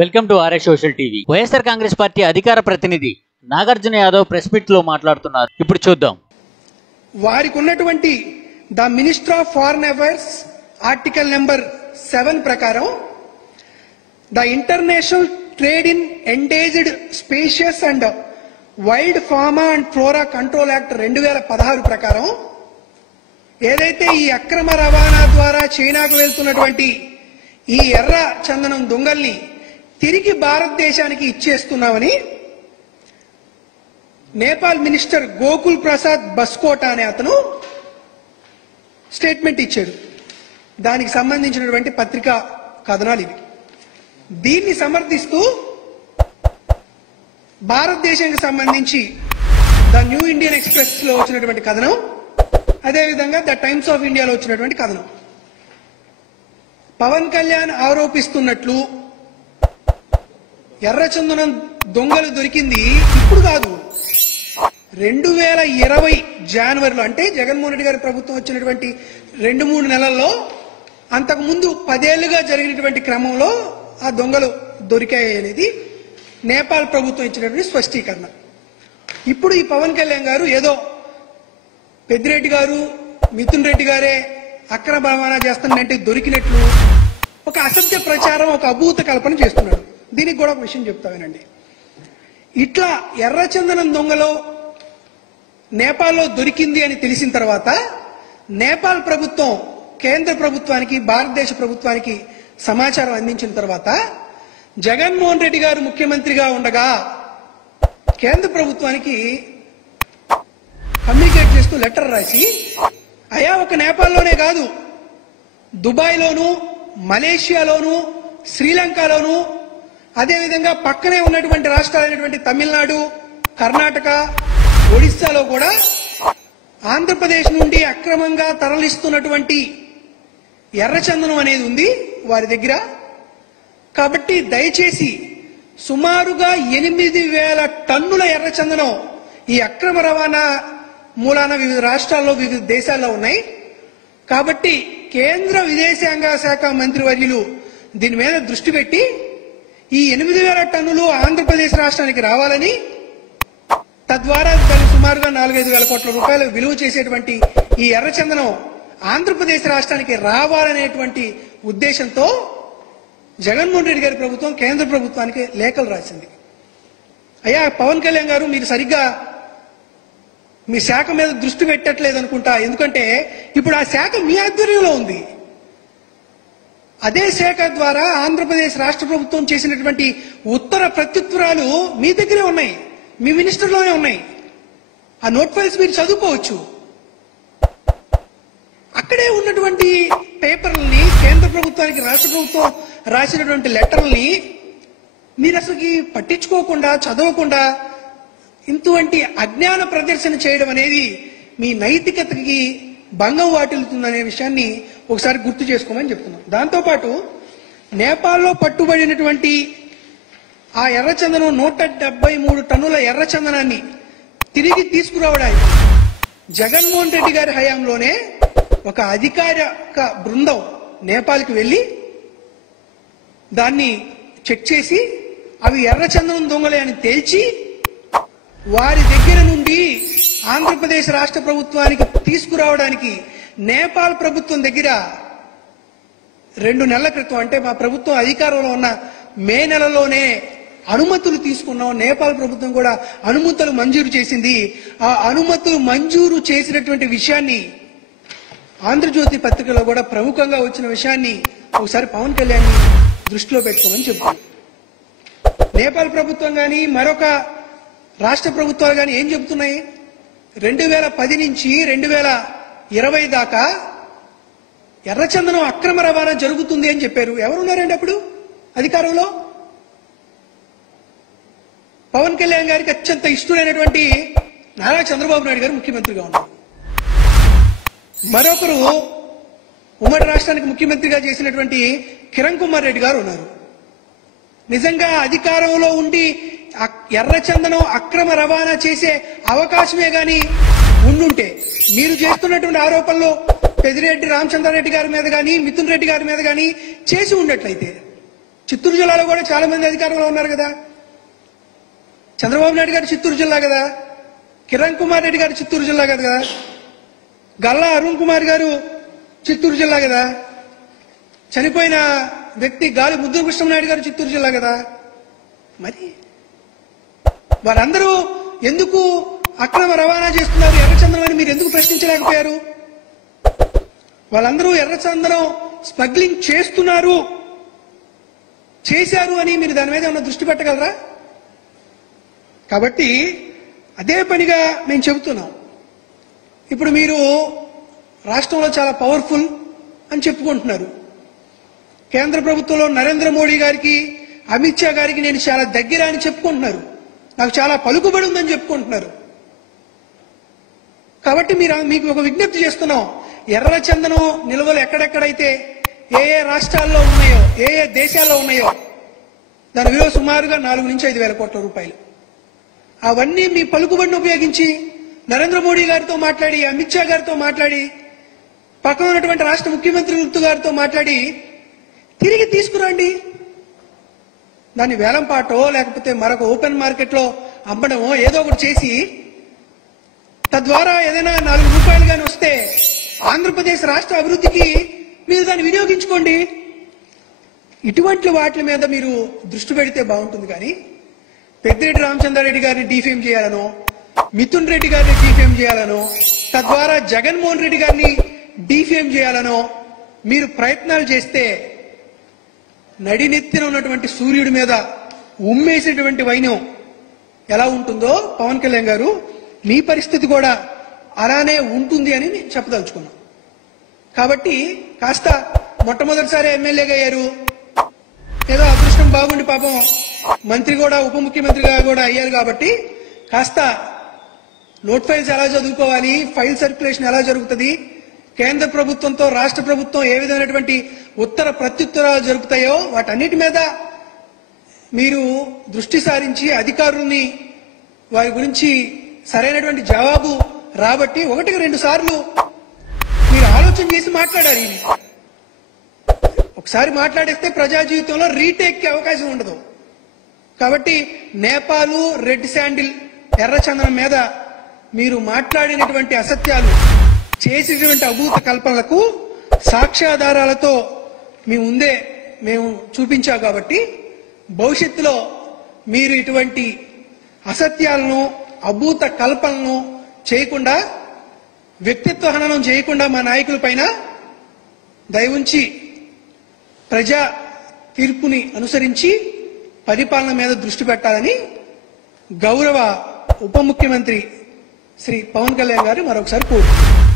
Welcome to RS social TV. YSR Congress party అధికార ప్రతినిధి Nagarjuna Yadav press meet లో మాట్లాడుతున్నారు. ఇప్పుడు చూద్దాం. వారికి ఉన్నటువంటి the minister of foreign affairs article number 7 ప్రకారం the international trade in endangered species and wild fauna and flora control act 2016 ప్రకారం ఏదైతే ఈ అక్రమ రవాణా ద్వారా చైనాకు వెళ్తున్నటువంటి ఈ ఎర్ర చందనం దొంగల్ని తిరిగి భారతదేశానికి ఇచ్చేస్తున్నామని నేపాల్ మినిస్టర్ గోకుల్ ప్రసాద్ బస్కోటా అనే అతను స్టేట్మెంట్ ఇచ్చాడు. దానికి సంబంధించినటువంటి పత్రికా కథనాలు ఇవి. దీన్ని సమర్థిస్తూ భారతదేశానికి సంబంధించి ద న్యూ ఇండియన్ ఎక్స్ప్రెస్ లో వచ్చినటువంటి కథనం, అదేవిధంగా ద టైమ్స్ ఆఫ్ ఇండియాలో వచ్చినటువంటి కథనం. పవన్ కళ్యాణ్ ఆరోపిస్తున్నట్లు ఎర్రచందనం దొంగలు దొరికింది ఇప్పుడు కాదు, 2020 జనవరిలో, అంటే జగన్మోహన్ రెడ్డి గారి ప్రభుత్వం వచ్చినటువంటి 2-3 నెలల్లో అంతకుముందు 10 ఏళ్లుగా జరిగినటువంటి క్రమంలో ఆ దొంగలు దొరికాయి అనేది నేపాల్ ప్రభుత్వం ఇచ్చినటువంటి స్పష్టీకరణ. ఇప్పుడు ఈ పవన్ కళ్యాణ్ గారు ఏదో పెద్దిరెడ్డి గారు, మిథున్ రెడ్డి గారే అక్రమ రవాణా చేస్తానంటే దొరికినట్లు ఒక అసత్య ప్రచారం, ఒక అభూత కల్పన చేస్తున్నాడు. దీనికి కూడా ఒక విషయం చెప్తా వినండి. ఇట్లా ఎర్రచందనం దొంగలో నేపాల్లో దొరికింది అని తెలిసిన తర్వాత నేపాల్ ప్రభుత్వం కేంద్ర ప్రభుత్వానికి, భారతదేశ ప్రభుత్వానికి సమాచారం అందించిన తర్వాత జగన్మోహన్ రెడ్డి గారు ముఖ్యమంత్రిగా ఉండగా కేంద్ర ప్రభుత్వానికి కమ్యూనికేట్ చేస్తూ లెటర్ రాసి, అయా ఒక నేపాల్లోనే కాదు, దుబాయ్లోను, మలేషియాలోను, శ్రీలంకలోను, అదేవిధంగా పక్కనే ఉన్నటువంటి రాష్ట్రాలైనటువంటి తమిళనాడు, కర్ణాటక, ఒడిశాలో కూడా ఆంధ్రప్రదేశ్ నుండి అక్రమంగా తరలిస్తున్నటువంటి ఎర్రచందనం అనేది ఉంది వారి దగ్గర. కాబట్టి దయచేసి సుమారుగా 8,000 టన్నుల ఎర్రచందనం ఈ అక్రమ రవాణా మూలాన వివిధ రాష్ట్రాల్లో, వివిధ దేశాల్లో ఉన్నాయి. కాబట్టి కేంద్ర విదేశాంగ శాఖ మంత్రివర్యులు దీని మీద దృష్టి పెట్టి ఈ 8,000 టన్నులు ఆంధ్రప్రదేశ్ రాష్ట్రానికి రావాలని, తద్వారా దాన్ని సుమారుగా 4-5 వేల కోట్ల రూపాయలు విలువ చేసేటువంటి ఈ ఎర్రచందనం ఆంధ్రప్రదేశ్ రాష్ట్రానికి రావాలనేటువంటి ఉద్దేశంతో జగన్మోహన్ రెడ్డి గారి ప్రభుత్వం కేంద్ర ప్రభుత్వానికి లేఖలు రాసింది. అయ్యా పవన్ కళ్యాణ్ గారు, మీరు సరిగ్గా మీ శాఖ మీద దృష్టి పెట్టట్లేదు అనుకుంటా. ఎందుకంటే ఇప్పుడు ఆ శాఖ మీ ఆధ్వర్యంలో ఉంది. అదే శాఖ ద్వారా ఆంధ్రప్రదేశ్ రాష్ట్ర ప్రభుత్వం చేసినటువంటి ఉత్తర ప్రత్యుత్తరాలు మీ దగ్గరే ఉన్నాయి, మీ మినిస్టర్లోనే ఉన్నాయి. ఆ నోట్ ఫైల్స్ మీరు చదువుకోవచ్చు. అక్కడే ఉన్నటువంటి పేపర్లని, కేంద్ర ప్రభుత్వానికి రాష్ట్ర ప్రభుత్వం రాసినటువంటి లెటర్లని మీరు అసలుకి పట్టించుకోకుండా, చదవకుండా ఇంటువంటి అజ్ఞాన ప్రదర్శన చేయడం అనేది మీ నైతికతకి భంగం వాటిల్లుతుందనే విషయాన్ని ఒకసారి గుర్తు చేసుకోమని చెప్తున్నాం. దాంతోపాటు నేపాల్లో పట్టుబడినటువంటి ఆ ఎర్రచందనం 173 టన్నుల ఎర్రచందనాన్ని తిరిగి తీసుకురావడానికి జగన్మోహన్ రెడ్డి గారి హయాంలోనే ఒక అధికారిక బృందం నేపాల్కి వెళ్లి దాన్ని చెక్ చేసి అవి ఎర్రచందనం దొంగలే అని తేల్చి వారి దగ్గర నుండి ఆంధ్రప్రదేశ్ రాష్ట్ర ప్రభుత్వానికి తీసుకురావడానికి నేపాల్ ప్రభుత్వం దగ్గర 2 నెలల క్రితం, అంటే మా ప్రభుత్వం అధికారంలో ఉన్న మే నెలలోనే అనుమతులు తీసుకున్నాం. నేపాల్ ప్రభుత్వం కూడా అనుమతులు మంజూరు చేసింది. ఆ అనుమతులు మంజూరు చేసినటువంటి విషయాన్ని ఆంధ్రజ్యోతి పత్రికలో కూడా ప్రముఖంగా వచ్చిన విషయాన్ని ఒకసారి పవన్ కళ్యాణ్ దృష్టిలో పెట్టుకోమని చెప్తున్నాం. నేపాల్ ప్రభుత్వం కానీ మరొక రాష్ట్ర ప్రభుత్వాలు కానీ ఏం చెబుతున్నాయి? 2010 నుంచి 2020 దాకా ఎర్రచందనం అక్రమ రవాణా జరుగుతుంది అని చెప్పారు. ఎవరున్నారండి అప్పుడు అధికారంలో? పవన్ కళ్యాణ్ గారికి అత్యంత ఇష్టమైనటువంటి నారా చంద్రబాబు నాయుడు గారు ముఖ్యమంత్రిగా ఉన్నారు. మరొకరు ఉమ్మడి రాష్ట్రానికి ముఖ్యమంత్రిగా చేసినటువంటి కిరణ్ కుమార్ రెడ్డి గారు ఉన్నారు. నిజంగా అధికారంలో ఉండి ఎర్రచందనం అక్రమ రవాణా చేసే అవకాశమే గాని ఉండుంటే, మీరు చేస్తున్నటువంటి ఆరోపణలు పెద్దిరెడ్డి రామచంద్రారెడ్డి గారి మీద గాని, మిథున్ రెడ్డి గారి మీద గాని చేసి ఉండట్లయితే చిత్తూరు జిల్లాలో కూడా చాలా మంది అధికారంలో ఉన్నారు కదా. చంద్రబాబు నాయుడు గారు చిత్తూరు జిల్లా కదా, కిరణ్ కుమార్ రెడ్డి గారు చిత్తూరు జిల్లా కదా, గల్లా అరుణ్ కుమార్ గారు చిత్తూరు జిల్లా కదా, చనిపోయిన వ్యక్తి గాలి ముద్దు కృష్ణనాయుడు గారు చిత్తూరు జిల్లా కదా. మరి వాళ్ళందరూ ఎందుకు అక్రమ రవాణా చేస్తున్నారు ఎర్రచందనం అని మీరు ఎందుకు ప్రశ్నించలేకపోయారు? వాళ్ళందరూ ఎర్రచందనం స్మగ్లింగ్ చేశారు అని మీరు దాని మీద ఏమన్నా దృష్టి పెట్టగలరా? కాబట్టి అదే పనిగా మేము చెబుతున్నాం. ఇప్పుడు మీరు రాష్ట్రంలో చాలా పవర్ఫుల్ అని చెప్పుకుంటున్నారు. కేంద్ర ప్రభుత్వంలో నరేంద్ర మోడీ గారికి, అమిత్ షా గారికి నేను చాలా దగ్గర అని చెప్పుకుంటున్నారు. నాకు చాలా పలుకుబడి ఉందని చెప్పుకుంటున్నారు. కాబట్టి మీకు ఒక విజ్ఞప్తి చేస్తున్నాం. ఎర్రచందనం నిల్వలు ఎక్కడెక్కడైతే ఏ రాష్ట్రాల్లో ఉన్నాయో, ఏ దేశాల్లో ఉన్నాయో దాని విలువ సుమారుగా 4 నుంచి 5 వేల కోట్ల రూపాయలు. అవన్నీ మీ పలుకుబడిని ఉపయోగించి నరేంద్ర మోడీ గారితో మాట్లాడి, అమిత్ షా గారితో మాట్లాడి, పక్కన ఉన్నటువంటి రాష్ట్ర ముఖ్యమంత్రి గారితో మాట్లాడి తిరిగి తీసుకురండి. దాన్ని వేలంపాటో లేకపోతే మరొక ఓపెన్ మార్కెట్లో అమ్మడమో ఏదో ఒకటి చేసి తద్వారా ఏదైనా 4 రూపాయలు కానీ వస్తే ఆంధ్రప్రదేశ్ రాష్ట్ర అభివృద్ధికి మీరు దాన్ని వినియోగించుకోండి. ఇటువంటి వాటి మీద మీరు దృష్టి పెడితే బాగుంటుంది. కానీ పెద్దిరెడ్డి రామచంద్రారెడ్డి గారిని డీఫేమ్ చేయాలనో, మిథున్ రెడ్డి గారిని డీఫేమ్ చేయాలనో, తద్వారా జగన్మోహన్ రెడ్డి గారిని డీఫేమ్ చేయాలనో మీరు ప్రయత్నాలు చేస్తే నడినెత్తిన ఉన్నటువంటి సూర్యుడి మీద ఉమ్మేసేటువంటి వైనం ఎలా ఉంటుందో పవన్ కళ్యాణ్ గారు మీ పరిస్థితి కూడా అలానే ఉంటుంది అని చెప్పదలుచుకున్నాం. కాబట్టి కాస్త మొట్టమొదటిసారి ఎమ్మెల్యేగా అయ్యారు, ఏదో అదృష్టం బాగుండి పాపం మంత్రి కూడా ఉప ముఖ్యమంత్రిగా కూడా అయ్యారు. కాబట్టి కాస్త నోట్ ఫైల్స్ ఎలా చదువుకోవాలి, ఫైల్ సర్క్యులేషన్ ఎలా జరుగుతుంది, కేంద్ర ప్రభుత్వంతో రాష్ట్ర ప్రభుత్వం ఏ విధమైనటువంటి ఉత్తర ప్రత్యుత్తరాలు జరుపుతాయో వాటన్నిటి మీద మీరు దృష్టి సారించి అధికారుల్ని వారి గురించి సరైనటువంటి జవాబు రాబట్టి 1-2 సార్లు మీరు ఆలోచన చేసి మాట్లాడాలి. ఒకసారి మాట్లాడేస్తే ప్రజా జీవితంలో రీటేక్ కి అవకాశం ఉండదు. కాబట్టి నేపాలు, రెడ్ శాండిల్, ఎర్రచందనం మీద మీరు మాట్లాడినటువంటి అసత్యాలు, చేసినటువంటి అభూత కల్పనలకు సాక్ష్యాధారాలతో మీ ముందే మేము చూపించాం. కాబట్టి భవిష్యత్తులో మీరు ఇటువంటి అసత్యాలను, అభూత కల్పనలను చేయకుండా, వ్యక్తిత్వ హననం చేయకుండా మా నాయకుల పైన దయవుంచి ప్రజా తీర్పుని అనుసరించి పరిపాలన మీద దృష్టి పెట్టాలని గౌరవ ఉప ముఖ్యమంత్రి శ్రీ పవన్ కళ్యాణ్ గారు మరొకసారి కోరుతున్నారు.